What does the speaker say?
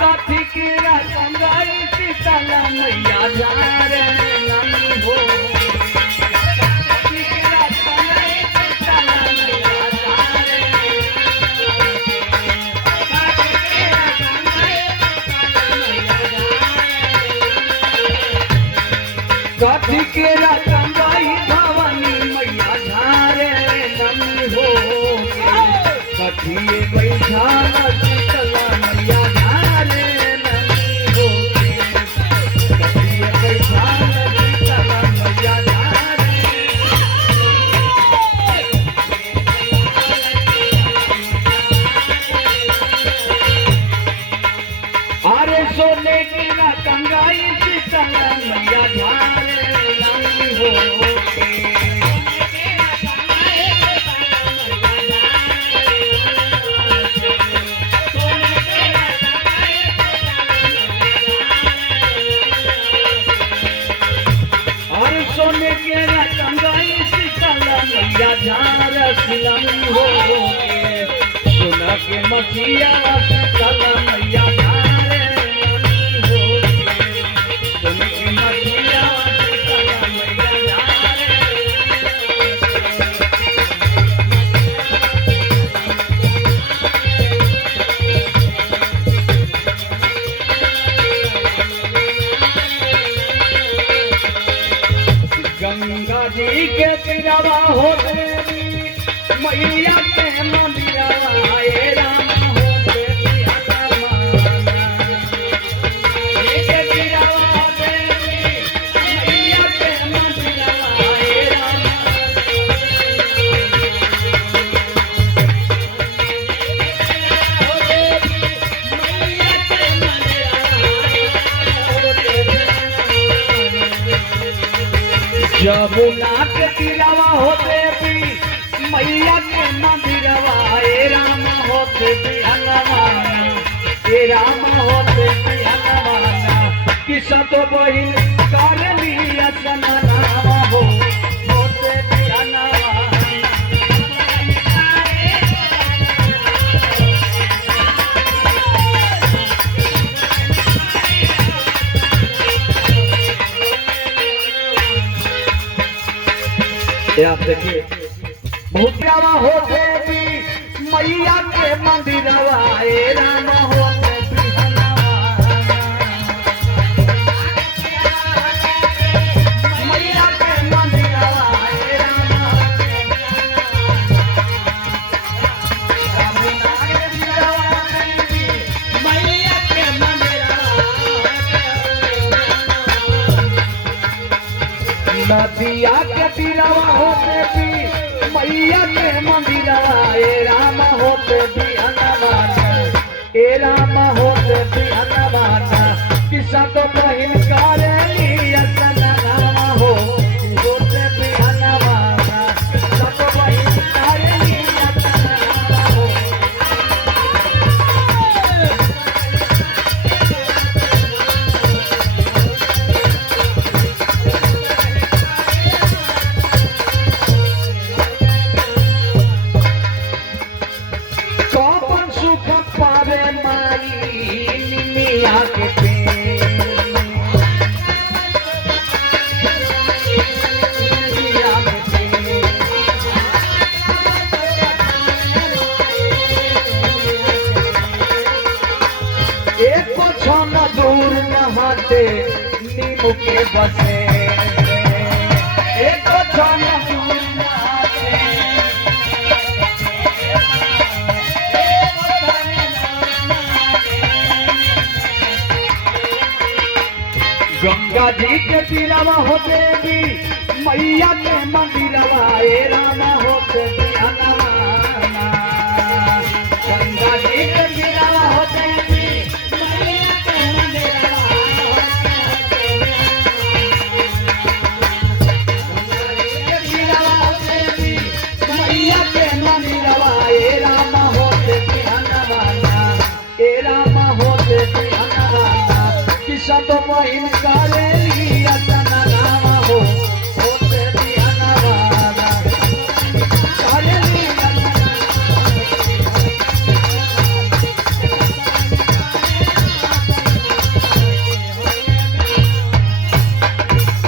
कथी के रंगाई शीतल मैया झारे नमी हो कथी के रंगाई शीतल मैया झारे कथी के रंगाई भवानी मैया झारे नमी हो कथी बैठाल शीतल मैया झारे नमी हो कथी बैठाल शीतल मैया झारे अरे सोने की ना कंगाई शीतल मैया झारे नमी हो सोने के रंगाई शीतल मैया झार सिलम हो सोना के मछिया शीतल मैया झारे हो सोने के मछिया शीतल मैया झारे गंगा जी के तीरवा हो देवी मैया के मंदिरवा हे राम हो देवी के तीरवा हो देवी मैया के मंदिरवा हे राम हो देवी मैया के जमुना के तीरवा हो देवी मैया के मंदिरवा हे राम हो देवी हनुमाना हे राम हो देवी हनुमाना किसा तो बहिन कर लिया सननावा हो देवी हनुमाना आप देखिए बहुत प्यारा हो देवी मैया के मंदिरवा हे राम हो देवी मैया के मंदिरवा हे राम मैया के नदिया के तीरवा हो देवी मैया के मंदिरवा हे राम हो देवी हनुमाना हे राम हो देवी हनुमाना किसा तो बहिन कर लिया सननावा हो देवी हनुमाना किसा तो बहिन कर लिया सननावा हो पावे माई निमिया के एक क्षण दूर नहाते नीमू के बसे एक क्षण दूर नहाते गंगा जी के तीरवा हो देवी मैया के मंदिरवा हे राम हो देवी हनुमाना गंगा जी के तीरवा हो देवी मैया के मंदिरवा मैया के मंदिरवा हे राम हो देवी हनुमाना हे राम हो देवी हनुमाना किसा तो बहिन का